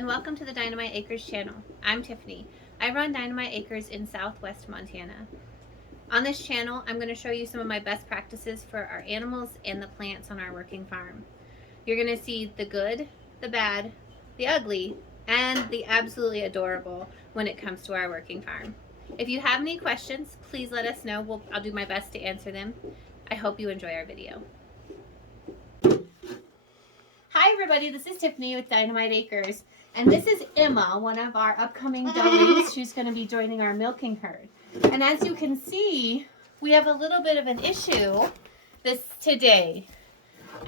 and welcome to the Dynamite-Acres channel. I'm Tiffany. I run Dynamite-Acres in southwest Montana. On this channel, I'm going to show you some of my best practices for our animals and the plants on our working farm. You're going to see the good, the bad, the ugly, and the absolutely adorable when it comes to our working farm. If you have any questions, please let us know. I'll do my best to answer them. I hope you enjoy our video. Hi everybody, this is Tiffany with Dynamite-Acres, and this is Emma, one of our upcoming does. She's going to be joining our milking herd. And as you can see, we have a little bit of an issue today.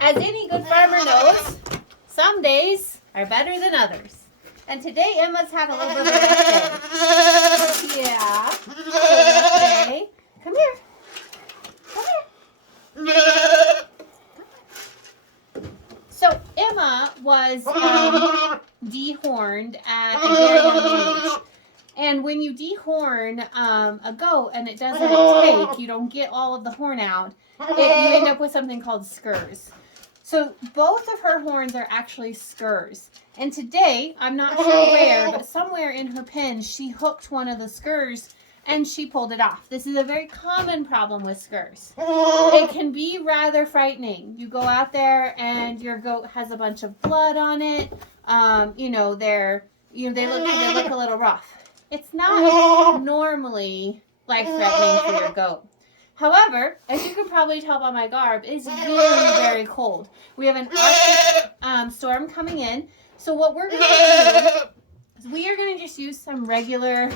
As any good farmer knows, some days are better than others. And today Emma's had a little bit of a rough day. Yeah, okay. Come here. Come here. So Emma was dehorned at a very young age. And when you dehorn a goat and it doesn't take, you don't get all of the horn out, you end up with something called scurs. So both of her horns are actually scurs. And today, I'm not sure where, but somewhere in her pen, she hooked one of the scurs and she pulled it off. This is a very common problem with scurs. It can be rather frightening. You go out there and your goat has a bunch of blood on it. They look a little rough. It's not normally life-threatening for your goat. However, as you can probably tell by my garb, it's very, very cold. We have an Arctic storm coming in. So what we're going to do is we are going to just use some regular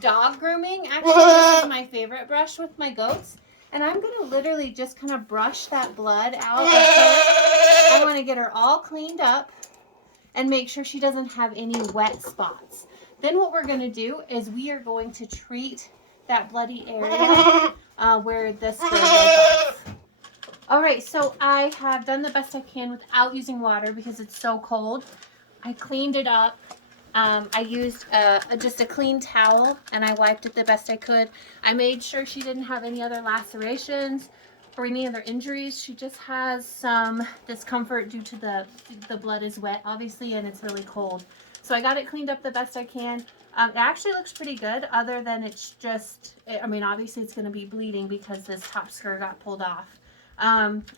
dog grooming. Actually, this is my favorite brush with my goats. And I'm going to literally just kind of brush that blood out of her. I want to get her all cleaned up and make sure she doesn't have any wet spots. Then what we're going to do is we are going to treat that bloody area where the scur goes off. All right, so I have done the best I can without using water because it's so cold. I cleaned it up. I used just a clean towel and I wiped it the best I could. I made sure she didn't have any other lacerations or any other injuries. She just has some discomfort due to the blood is wet, obviously, and it's really cold. So I got it cleaned up the best I can. It actually looks pretty good, other than it's just, obviously it's going to be bleeding because this top scur got pulled off.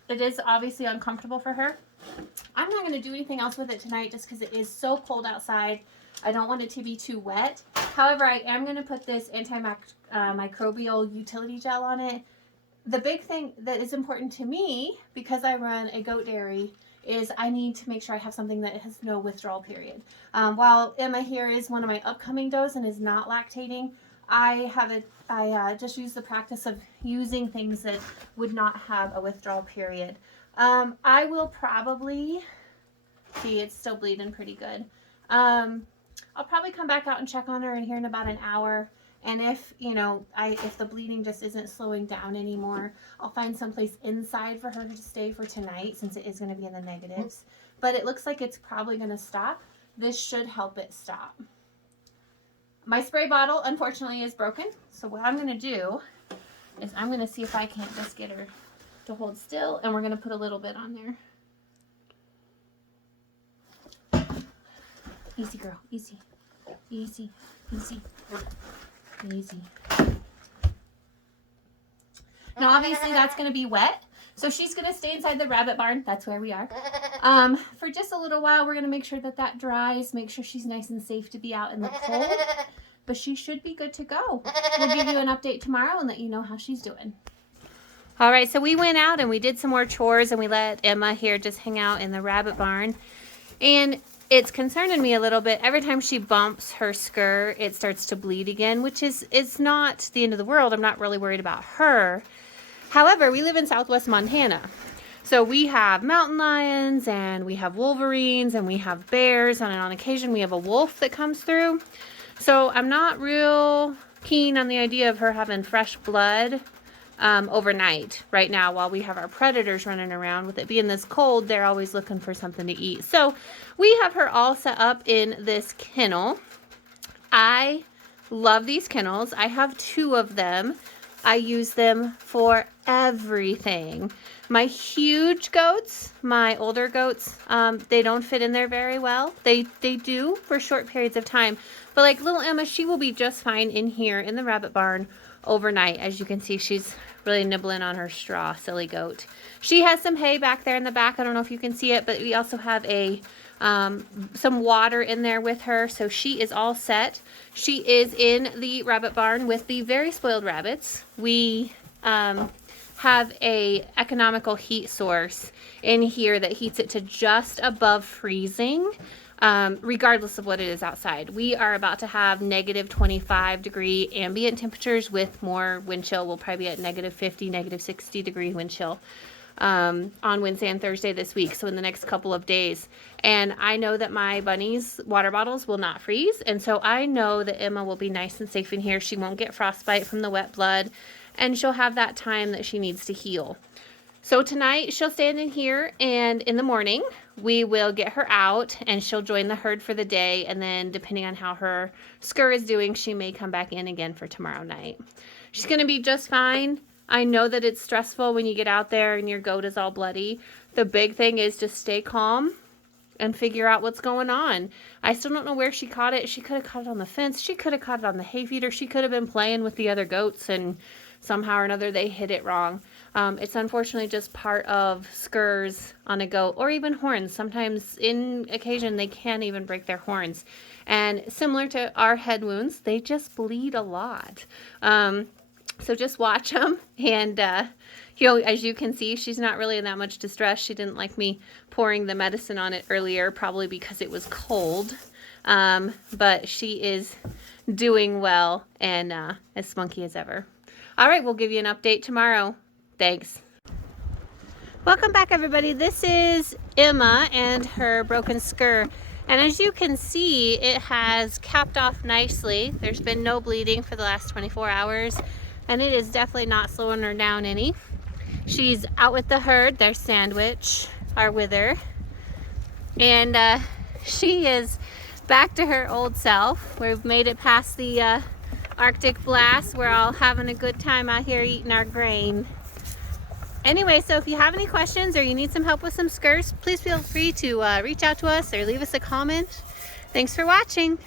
It is obviously uncomfortable for her. I'm not going to do anything else with it tonight just because it is so cold outside. I don't want it to be too wet. However, I am going to put this antimicrobial utility gel on it. The big thing that is important to me, because I run a goat dairy, is I need to make sure I have something that has no withdrawal period. While Emma here is one of my upcoming does and is not lactating, I just use the practice of using things that would not have a withdrawal period. I will probably, see it's still bleeding pretty good. I'll probably come back out and check on her in here in about an hour. And if, if the bleeding just isn't slowing down anymore, I'll find someplace inside for her to stay for tonight since it is going to be in the negatives. But it looks like it's probably going to stop. This should help it stop. My spray bottle, unfortunately, is broken. So what I'm going to do is I'm going to see if I can't just get her to hold still. And we're going to put a little bit on there. Easy, girl. Easy. Easy. Easy. Easy. Now obviously that's going to be wet, so she's going to stay inside the rabbit barn. That's where we are. For just a little while, we're going to make sure that dries, make sure she's nice and safe to be out in the cold, but she should be good to go. We'll give you an update tomorrow and let you know how she's doing. All right, so we went out and we did some more chores and we let Emma here just hang out in the rabbit barn, and it's concerning me a little bit. Every time she bumps her scur, it starts to bleed again, which it's not the end of the world. I'm not really worried about her. However, we live in southwest Montana. So we have mountain lions and we have wolverines and we have bears, and on occasion we have a wolf that comes through. So I'm not real keen on the idea of her having fresh blood overnight right now while we have our predators running around. With it being this cold, they're always looking for something to eat. So we have her all set up in this kennel. I love these kennels. I have 2 of them. I use them for everything. My huge goats, my older goats, they don't fit in there very well. They do for short periods of time. But like little Emma, she will be just fine in here in the rabbit barn overnight. As you can see, she's really nibbling on her straw, silly goat. She has some hay back there in the back. I don't know if you can see it, but we also have some water in there with her, so she is all set. She is in the rabbit barn with the very spoiled rabbits. We have a economical heat source in here that heats it to just above freezing, regardless of what it is outside. We are about to have negative 25-degree ambient temperatures with more wind chill. We'll probably be at negative 50, negative 60-degree wind chill on Wednesday and Thursday this week, so in the next couple of days. And I know that my bunnies' water bottles will not freeze, and so I know that Emma will be nice and safe in here. She won't get frostbite from the wet blood, and she'll have that time that she needs to heal. So tonight she'll stand in here, and in the morning we will get her out and she'll join the herd for the day, and then depending on how her Scur is doing, she may come back in again for tomorrow night. She's going to be just fine. I know that it's stressful when you get out there and your goat is all bloody. The big thing is just stay calm and figure out what's going on. I still don't know where she caught it. She could have caught it on the fence. She could have caught it on the hay feeder. She could have been playing with the other goats and somehow or another they hit it wrong. It's unfortunately just part of Scurs on a goat, or even horns. Sometimes in occasion they can't even break their horns. And similar to our head wounds, they just bleed a lot. So just watch them, and you know, as you can see, she's not really in that much distress. She didn't like me pouring the medicine on it earlier, probably because it was cold. But she is doing well and as spunky as ever. All right, we'll give you an update tomorrow. Thanks. Welcome back, everybody. This is Emma and her broken Scur. And as you can see, it has capped off nicely. There's been no bleeding for the last 24 hours. And it is definitely not slowing her down any. She's out with the herd. There's Sandwich, our wither. And she is back to her old self. We've made it past the Arctic blast. We're all having a good time out here eating our grain. Anyway, so if you have any questions or you need some help with some Scurs, please feel free to reach out to us or leave us a comment. Thanks for watching.